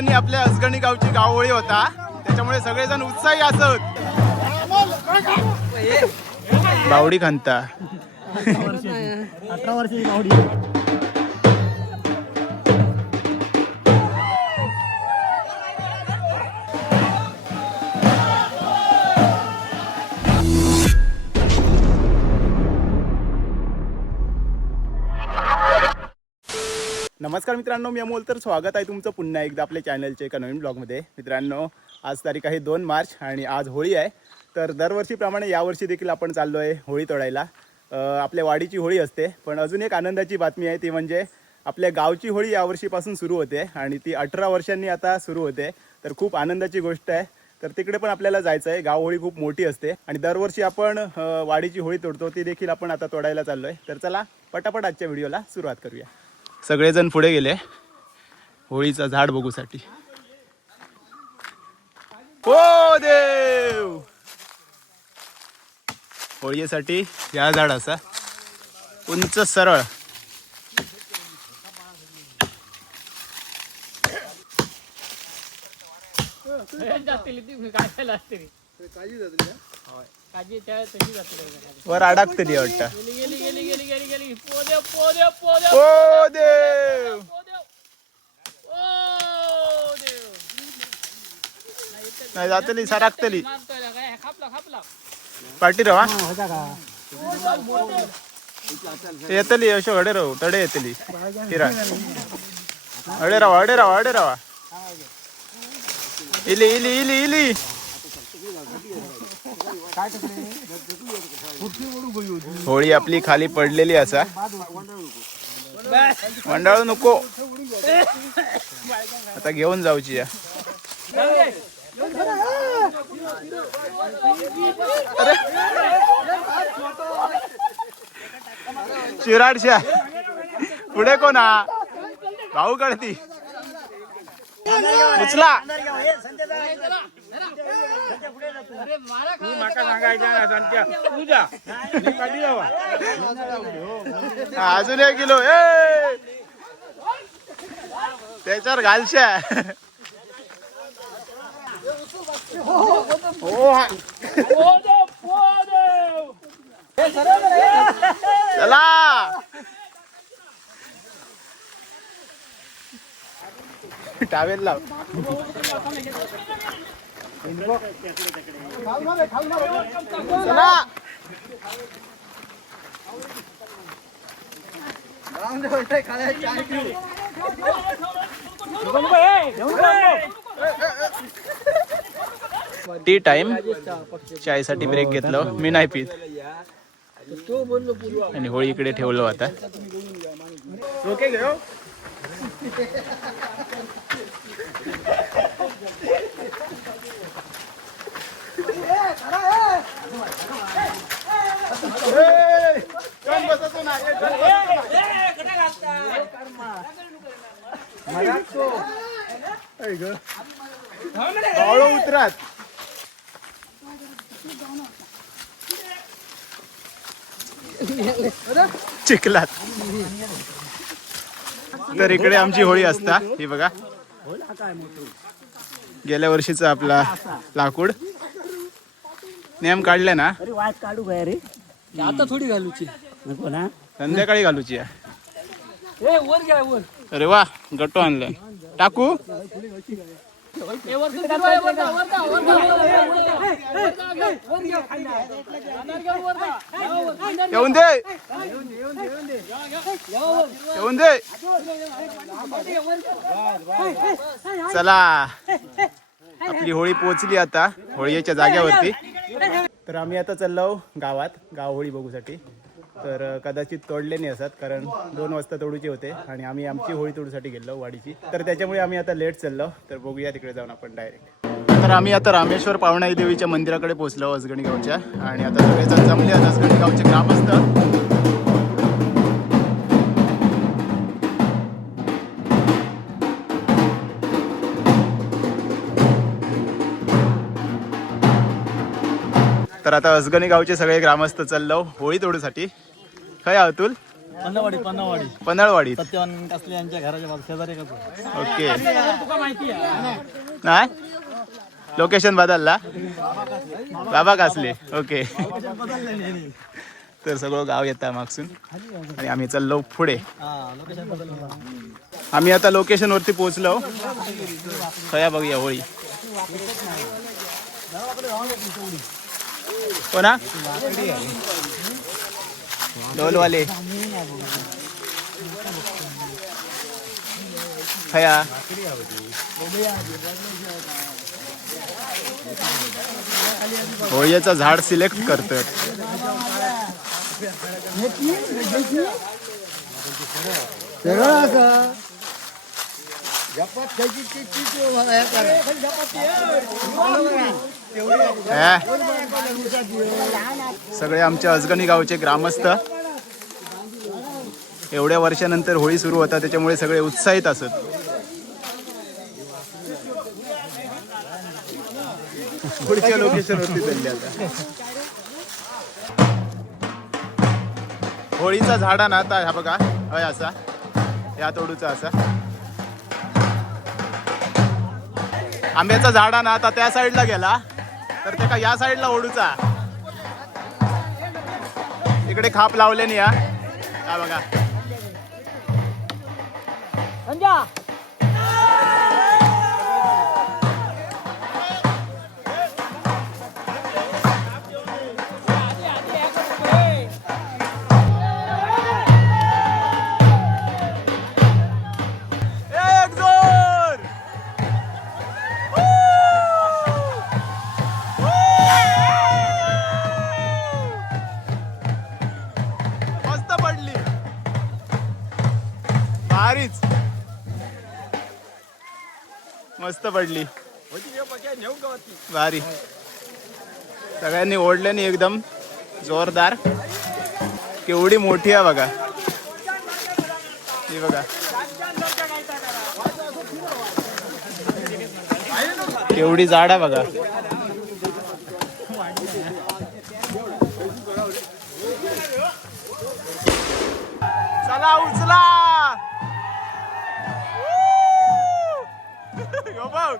वर्षांनी आपल्या असगणी गावची गावहोळी होता, त्याच्यामुळे सगळेजण उत्साही असत. बावडी खांता 18 वर्षाची बावडी. नमस्कार मित्रांनो, मी अमोल. तर स्वागत आहे तुमचं पुन्हा एकदा आपल्या चॅनलच्या एका नवीन ब्लॉगमध्ये. मित्रांनो, आज तारीख आहे 2 मार्च आणि आज होळी आहे. तर दरवर्षीप्रमाणे यावर्षी देखील आपण चाललो आहे होळी तोडायला. आपल्या वाडीची होळी असते, पण अजून एक आनंदाची बातमी आहे, ती म्हणजे आपल्या गावची होळी यावर्षीपासून सुरू होते आणि ती 18 वर्षांनी आता सुरू होते. तर खूप आनंदाची गोष्ट आहे. तर तिकडे पण आपल्याला जायचं आहे. गाव होळी खूप मोठी असते आणि दरवर्षी आपण वाडीची होळी तोडतो, ती देखील आपण आता तोडायला चाललो आहे. तर चला पटापट आजच्या व्हिडिओला सुरुवात करूया. सगळेजण पुढे गेले होळीचं झाड बघूसाठी. ओ देव, होळीसाठी या झाड असा उंच सरळ. वर अडकतली वाटतं. ओ देव, नाही जातली साराकतली पार्टी रवा येतली अशो अडे राहू तडे येतली हिरा अडे रावा इली इली इली इली. होळी आपली खाली पडलेली असा. मंडळ नको, आता घेऊन जाऊची या. चिराडशा पुढे कोणा भाऊ कळती उचला. अजून 1 किलो त्याच्यावर घालशा. चला टावेल लाव. चला टी टाइम. चायसाठी ब्रेक घेतलं, मी नाही पीत आणि होळी इकडे ठेवलं आता. ओके घेऊ उतरात. चिखलात. तर इकडे आमची होळी असता. ही बघा, गेल्या वर्षीचा आपला लाकूड नेम काढले ना. अरे वाट काढू काय रे, आता थोडी घालूची नको ना, संध्याकाळी घालूची आहे. वर घ्या वर. अरे वा, गट्टो आणलाय. टाकू येऊन दे, येऊन दे. चला आपली होळी पोहोचली आता होळीच्या जाग्यावरती. तर आम्ही आता चाललो गावात गाव होळी बघूसाठी. तर कदाचित तोडले नाही असतात, कारण 2 वाजता तोडूचे होते आणि आम्ही आमची होळी तोडूसाठी गेलो वाडीची. तर त्याच्यामुळे आम्ही आता लेट चाललो. तर बघूया तिकडे जाऊन आपण डायरेक्ट. तर आम्ही आता रामेश्वर पावणाई देवीच्या मंदिराकडे पोहोचलो असगणी गावच्या. आणि आता सगळेजण जमले आहेत. असगणी गावचे ग्रामस्थ. तर आता असगणी गावचे सगळे ग्रामस्थ चाललो होळी तोडूसाठी. काय अतुल पन्नावाडी पन्नावाडी पन्हाळवाडीत. सत्यवान कासले यांच्या घराच्या शेजारी कसं ओके. तुका माहिती आहे नाही लोकेशन बदलला बाबा कासले. ओके. बदलले नाही. तर सगळं गाव येतं मागसून आणि आम्ही चाललो पुढे. हा लोकेशन बदललं. आम्ही आता लोकेशन वरती पोहोचलो. खया बघूया होळी. हो ना डोलवाले खया होळीचं झाड सिलेक्ट करतात. सगळे आमच्या अजगणी गावचे ग्रामस्थ एवढ्या वर्षानंतर होळी सुरू होता त्याच्यामुळे सगळे उत्साहित असत. पुढच्या लोकेशनवरती चालले आता. होळीचा झाडा ना आता हा बघा हय असा या तोडूचा असा आंब्याचा झाडा ना आता त्या साईडला गेला तर ते का या साईडला ओढूचा इकडे खाप लावले नाही हा बघा. मस्त पडली भारी. सगळ्यांनी ओढल्याने एकदम जोरदार. केवढी मोठी आहे बघा ही बघा केवढी जाड आहे बघा. चला उचला यो बघ.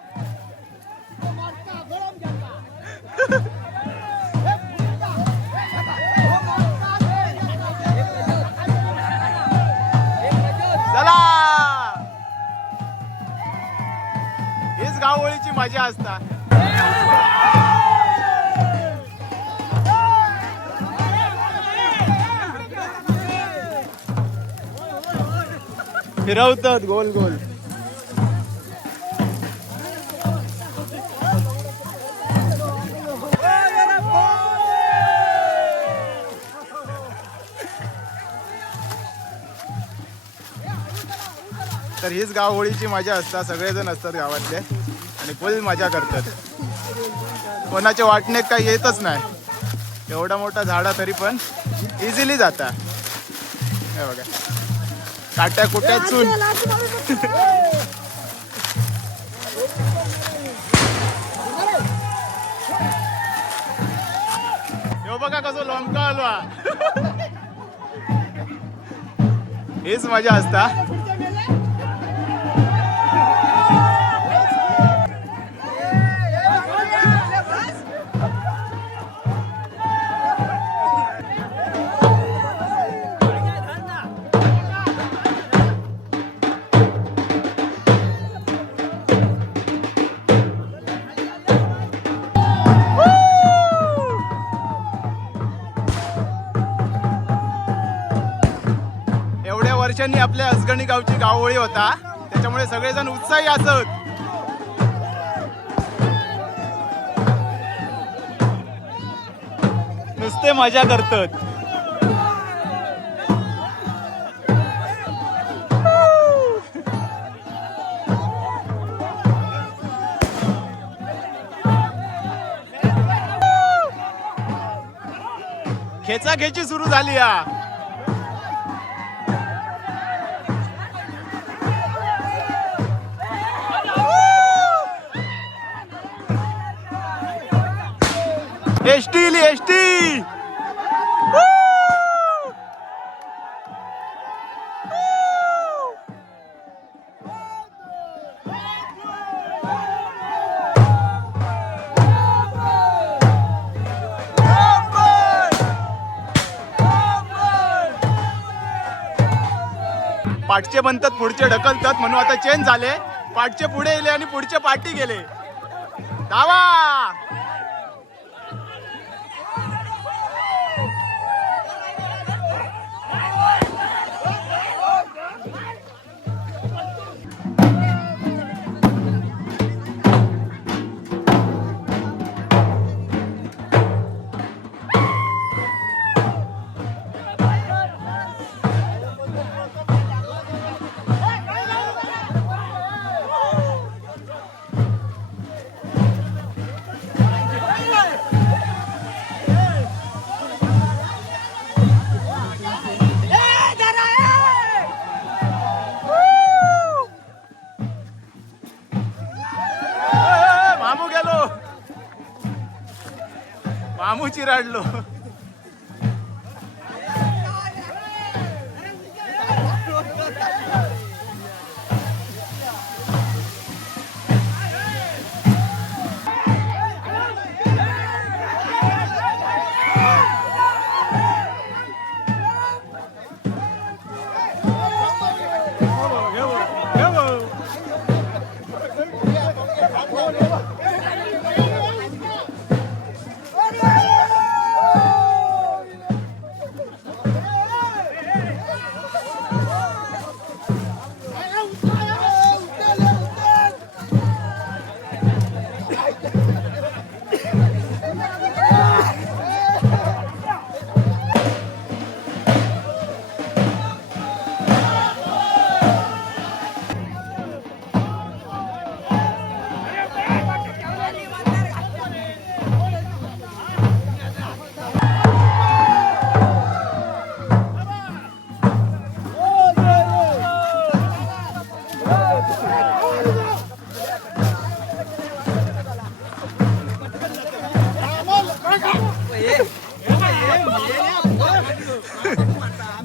चला हीच गावोळीची मजा असता. फिरवतात गोल गोल. तर हीच गाव होळीची मजा असतात. सगळेजण असतात गावातले आणि फुल मजा करतात. कोणाच्या वाटणेत काही येतच नाही. एवढा मोठा झाडा तरी पण इझिली जाता. हे बघा काट्या कुट्याचून हे बघा कसं लोंबका हलवा. हीच मजा असता. वर्षांनी आपल्या अजगणी गावची गावोळी होता त्याच्यामुळे सगळेजण उत्साही असत. नुसते मजा करतात. खेचाखेची सुरू झाली या. एसटी पाठचे बनतात पुढचे ढकलतात म्हणून आता चेंज झाले. पाठचे पुढे गेले आणि पुढचे पाठी गेले. धावा. मामू गेलो. मामू चिराडलो.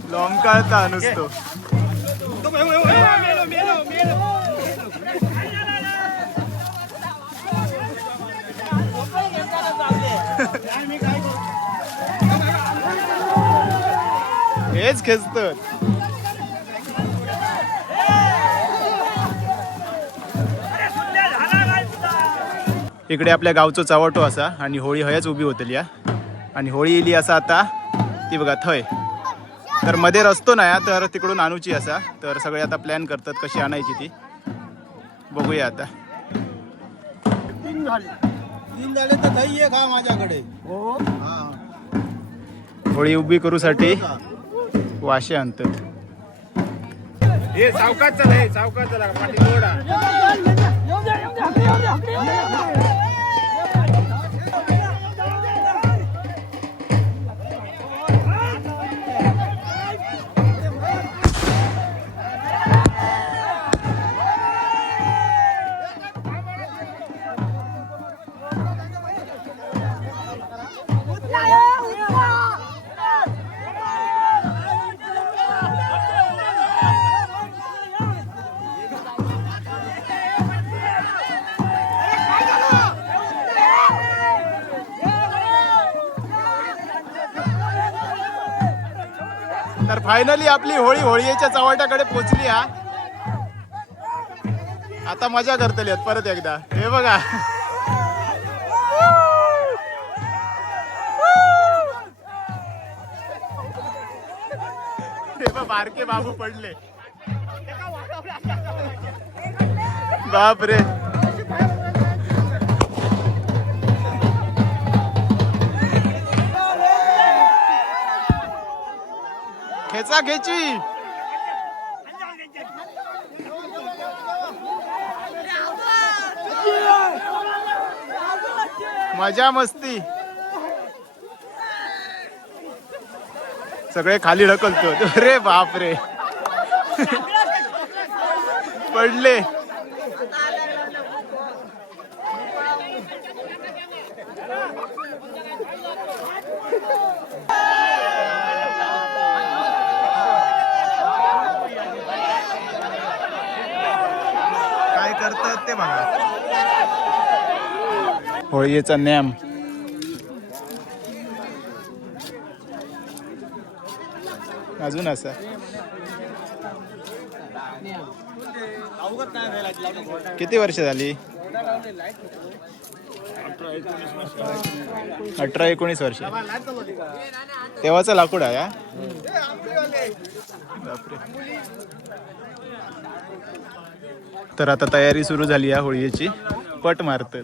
लोंबकळता नुसतो. हेच खेचत. इकडे आपल्या गावचो चवटो असा आणि होळी हयच उभी होतली या. आणि होळी येयली असा आता ती बघा थंय. तर मध्ये रस्तो नाही तर तिकडून आणूची असा. तर सगळे आता प्लॅन करतात कशी आणायची ती. बघूया आता. 3 झाले तर दही एक हा माझ्याकडे. होळी उभी करूसाठी वाशे आणतात. हे सावकाश चला, हे सावकाश चला, पाठी गोडा. तर फायनली आपली होळी होळीच्या चव्हाट्याकडे पोहोचली हा. आता मजा करतली परत एकदा. हे बघा हे बघ बारके बाबू पडले. बाप रे. खेचा खेची. मजा मस्ती. सगळे खाली ढकलतो. अरे बाप रे. पडले. काय करतात ते बघा. होळीचा नेम. अजून असा किती वर्ष झाली? 18-19 वर्ष. तेव्हाचं लाकूड आहे हा? बापरे. तर आता तयारी सुरू झाली आहे होळीची. पट मारतात,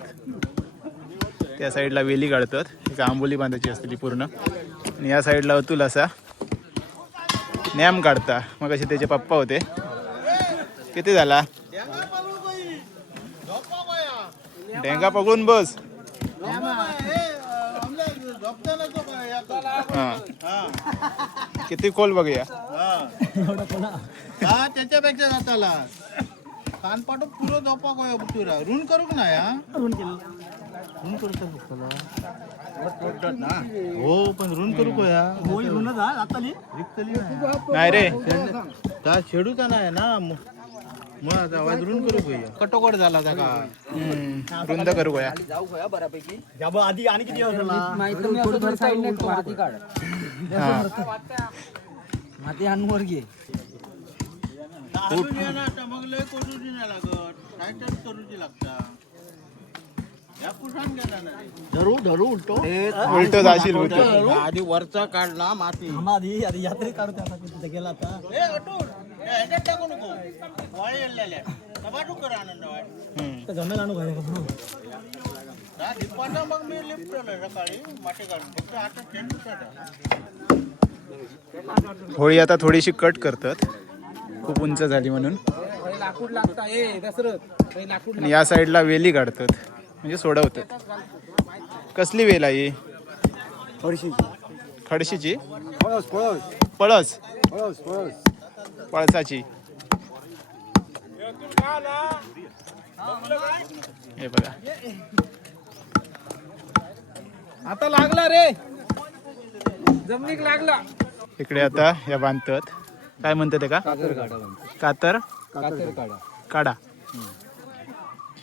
त्या साईडला वेली काढतात, एक आंबोली बांधायची असते ती पूर्ण, आणि या साईडला अतुल असा नॅम काढता. मग असे त्याचे पप्पा होते. किती झाला? डेंगा पकडून बस. हा. किती खोल बघूया. त्याच्यापेक्षा जाताला कान पाठव पुरो झोपा गोया तुरा रून करू ना या रून केलं रून करतो हो पण रून करू गोया होय रून जा आताली रिक्तली नाही रे, त्या छेडूचा नाही ना मुळात आवाज रून करू गोया कटोकट झाला त्या का रुंद करू गोया. जाऊ खोया बऱ्यापैकी. आधी आणि किती माती काढ. हा. माती आणून वर घे. मग लय करूची नाही लागत टायटच करूची लागता या कुठान गेला ना धरू धरू उलटो उलट जाशील होत. आधी वरचा काढला माती आधी आधी यात्रे काढू तिथे गेला आता. ए अटून ह्याच्यात टाकू नको वाळे गेलेल्या टमाटो कर आनंद वाट जमेल आणू घरी. दिपाचा मग मी लिफ्ट केलं सकाळी माती काढून फक्त आता टेंट होळी आता थोडीशी कट करतात, खूप उंच झाली म्हणून. लाकूड लागता ए दसरथ लाकूड. आणि या साईडला वेली काढतात, म्हणजे सोडवतात. कसली वेल आहे ही? खडशीची? पळस? पळसाची. हे बघा, आता लागला रे, जमिनीक लागला. इकडे आता या बांधतात. काय म्हणतात ते का? कातर काढा.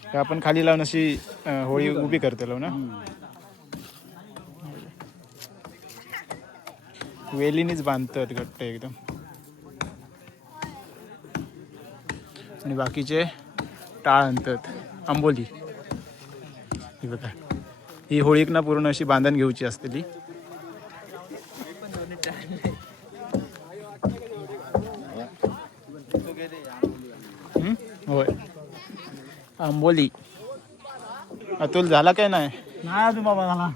हे आपण खाली लावून अशी होळी उभी करतलो ना. वेलीनीच बांधतात घट्ट एकदम. आणि बाकीचे टाळ आणतात, आंबोली. ही बघा, ही होळीक ना पूर्ण अशी बांधण घेऊची असतेली. होय, आंबोली. अतुल झाला काय नाही? नाही अजून बाबा झाला.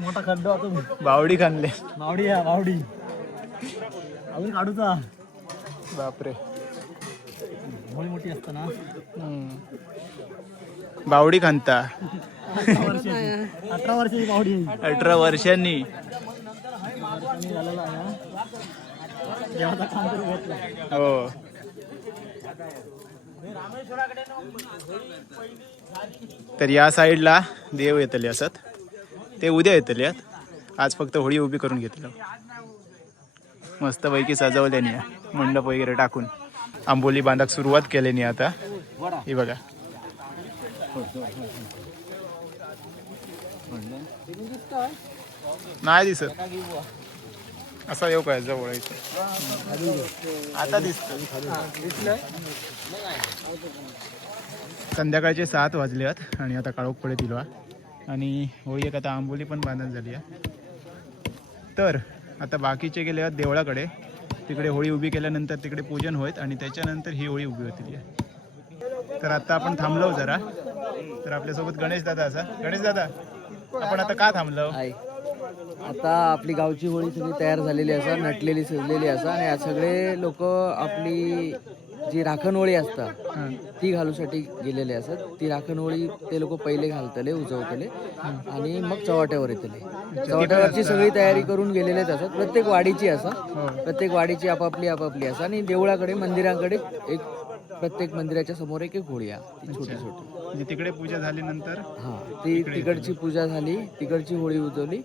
मोठा खड्डा होतो. बावडी खाणले. मावडी आहे मावडी अजून काढूचा. बापरे, होळी मोठी असतं ना. बावडी खांता. 18 वर्षाची मावडी. 18 वर्षांनी. हो. तर या साईडला देव येतले असत, ते उद्या येतले. आज फक्त होळी उभी करून घेतलं. मस्तपैकी सजवल्याने मंडप वगैरे टाकून आंबोली बांधाक सुरुवात केल्याने आता. हे बघा, नाही दिसत. असा येऊ काय जवळ इथे? आता दिसत. संध्याकाळचे 7 वाजलेत आणि आता काळोख पडे दिलो. आणि होळी एक आता आंबोली पण बांधून झाली आहे. तर आता बाकीचे गेले आहेत देवळाकडे. तिकडे होळी उभी केल्यानंतर तिकडे पूजन होईल आणि त्याच्यानंतर ही होळी उभी होती. तर आता आपण थांबलो जरा. तर आपल्यासोबत गणेश दादा असा. गणेश दादा, आपण आता का थांबलो? आता आपली गावची होळी सगळी तयार झालेली असा, नटलेली सजलेली असा, आणि सगळे लोक आपली जी राखण होळी असतात ती घालूसाठी गेलेले असतात. ती राखण होळी ते लोक पहिले घालतले, उजवतले, आणि मग चव्हाट्यावर येतले. चव्हाट्यावरची सगळी तयारी करून गेलेलेच असतात. प्रत्येक वाडीची असा, प्रत्येक वाडीची आपापली असा, आणि देवळाकडे मंदिराकडे एक प्रत्येक मंदिराच्या समोर एक होळी आहे, ती छोटी छोटी. तिकडे पूजा झाल्यानंतर ती तिकडची पूजा झाली, तिकडची होळी उजवली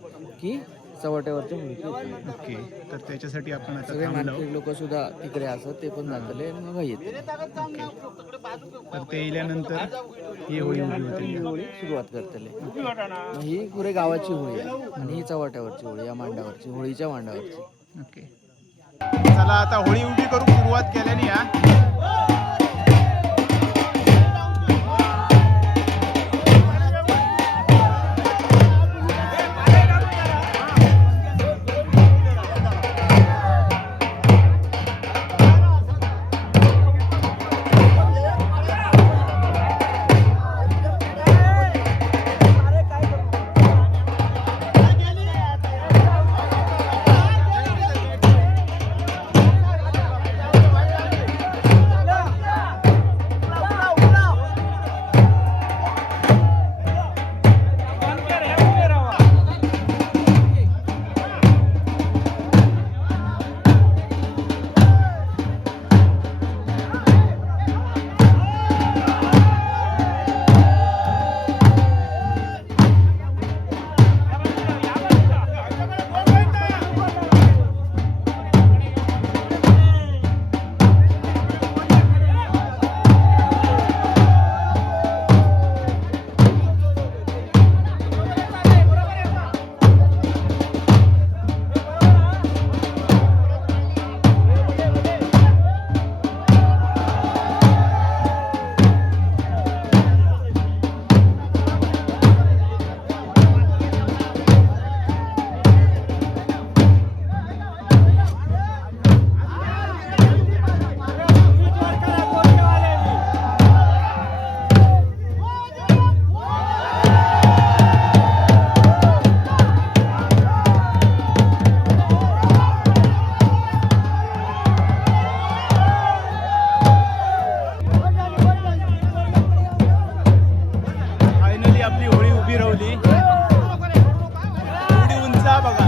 की चव्हाट्यावरच्या होळीची. ओके, तर त्याच्यासाठी आपण आता सगळे थांबलो. मानसिक लोक सुद्धा तिकडे असतात, ते पण जातले आणि मग येते. तर ते येल्यानंतर ही होळी उभी होती. होळी सुरुवात करतले. ही पुरे गावाची होळी आहे, आणि ही चव्हाट्यावरची होळी, या मांडावरची, होळीच्या मांडावरची. ओके, चला आता होळी उभी करू सुरुवात केल्याने या. फायनली आपली होळी उभी राहिली. एवढी उंच आहे बघा.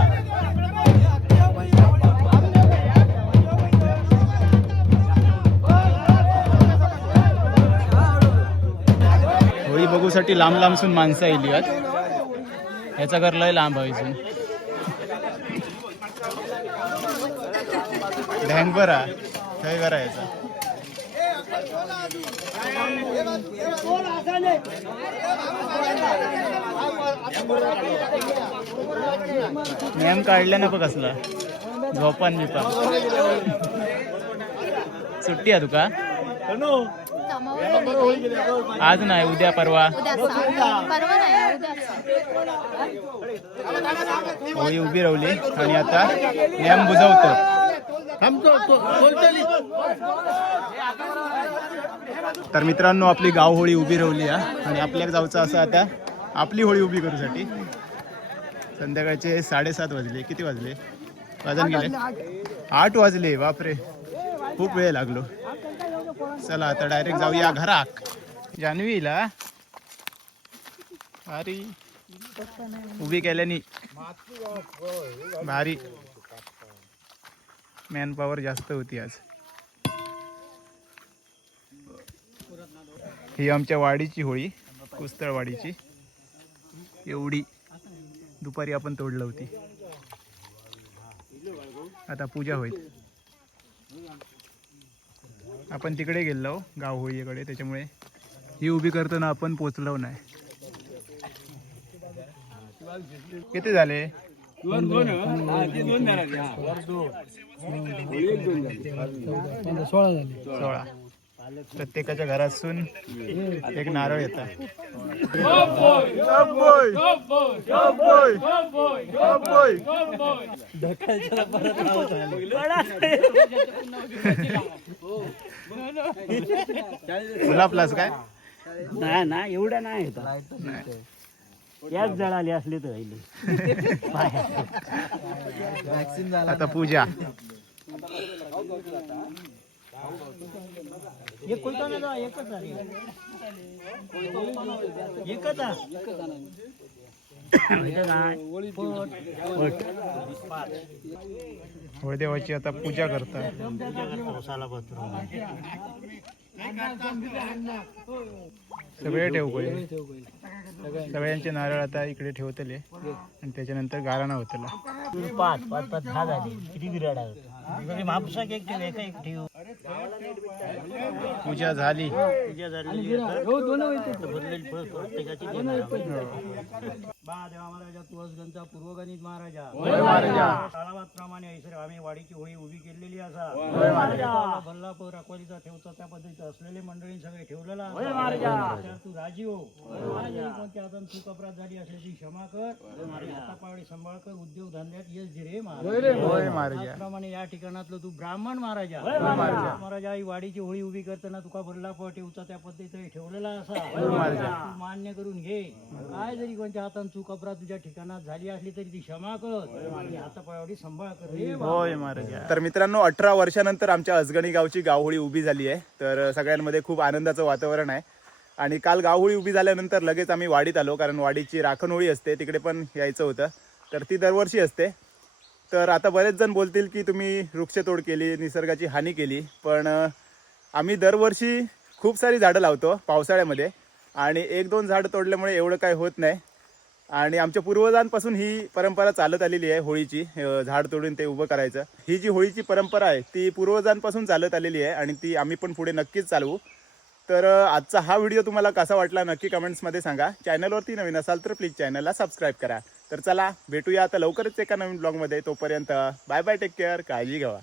होळी बघूसाठी लांब लांबसून माणसं येली आहेत. याचा घर लय लांब आहे इथून. ढँगबरा थंय घर आहे याचा. नेम काढल्या ना बघ कसला झोपान बिपा. सुट्टी आहे तुका आज नाही उद्या परवा. होळी उभी राहिली आणि आता नेम बुजवतो. तर मित्रांनो आपली गाव होळी उभी राहिली आणि आपल्या जाऊचं असं आता आपली होळी उभी करूसाठी. संध्याकाळचे 7:30 वाजले. किती वाजले वाजून गेले 8 वाजले. बापरे खूप वेळ लागलो. चला आता डायरेक्ट जाऊया घराक. जान्हवीला भारी उभी केल्यानी भारी मॅन पॉवर जास्त होती आज. ही आमच्या वाडीची होळी कुस्तळवाडीची. एवढी दुपारी आपण तोडलं होती. आता पूजा होईल. आपण तिकडे गेलो गाव होळीकडे त्याच्यामुळे ही उभी करताना आपण पोचलो नाही. किती झाले? 16. प्रत्येकाच्या घरातून एक नारळ येतात. गुलाबलाच काय नाही एवढा नाही याच जळाली असली तर आता पूजा. होळदेवाची आता पूजा करतात. सगळे ठेवू सगळ्यांचे नारळ आता इकडे ठेवतले आणि त्याच्यानंतर गाराणा होतला. 5 10 झाले. किती विराड आहे महापुरुषाक एक ठेव एक ठेव. पूजा झाली. पूजा झाली. बा देवा महाराजा तुळसगंचा पूर्वगणित महाराजा कालावाप्रमाणे ऐसर आम्ही वाडीची होळी उभी केलेली असा भल्लाप राखवालीचा ठेवता त्या पद्धतीचं असलेले मंडळी सगळे ठेवलेला त्यात तू राजी हो कोणत्या आता चूक अपराध झाली असल्याची क्षमा कर हातापावडी सांभाळ कर उद्योग धंद्यात यश दे रे महाराज त्याप्रमाणे या ठिकाणातलं तू ब्राह्मण महाराजा महाराजा ही वाडीची होळी उभी करताना तुका भल्लाप ठेवता त्या पद्धतीचं ठेवलेला असा तू मान्य करून घे काय जरी कोणत्या हातान चूक अपराध तुझ्या ठिकाणात झाली असली तरी ती क्षमा कर आणि हातापायावडी सांभाळ कर रे तर मित्रांनो 18 वर्षानंतर आमच्या असगणी गावची गावहोळी उभी झाली आहे. तर सगळ्यांमध्ये खूप आनंदाचं वातावरण आहे. आणि काल गावहोळी उभी झाल्यानंतर लगेच आम्ही वाडीत आलो, कारण वाडीची राखण होळी असते, तिकडे पण यायचं होतं. तर ती दरवर्षी असते. तर आता बरेच जण बोलतील की तुम्ही वृक्षतोड केली, निसर्गाची हानी केली, पण आम्ही दरवर्षी खूप सारी झाडं लावतो पावसाळ्यामध्ये आणि 1-2 झाडं तोडल्यामुळे एवढं काय होत नाही. आणि आमच्या पूर्वजांपासून ही परंपरा चालत आलेली आहे होळीची, झाड तोडून ते उभं करायचं. ही जी होळीची परंपरा आहे ती पूर्वजांपासून चालत आलेली आहे आणि ती आम्ही पण पुढे नक्कीच चालवू. तर आजचा हा व्हिडिओ तुम्हाला कसा वाटला नक्की कमेंट्समध्ये सांगा. चॅनलवरती नवीन असाल तर प्लीज चॅनलला सबस्क्राईब करा. तर चला भेटूया आता लवकरच एका नवीन ब्लॉगमध्ये. तोपर्यंत बाय बाय, टेक केअर, काळजी घ्या.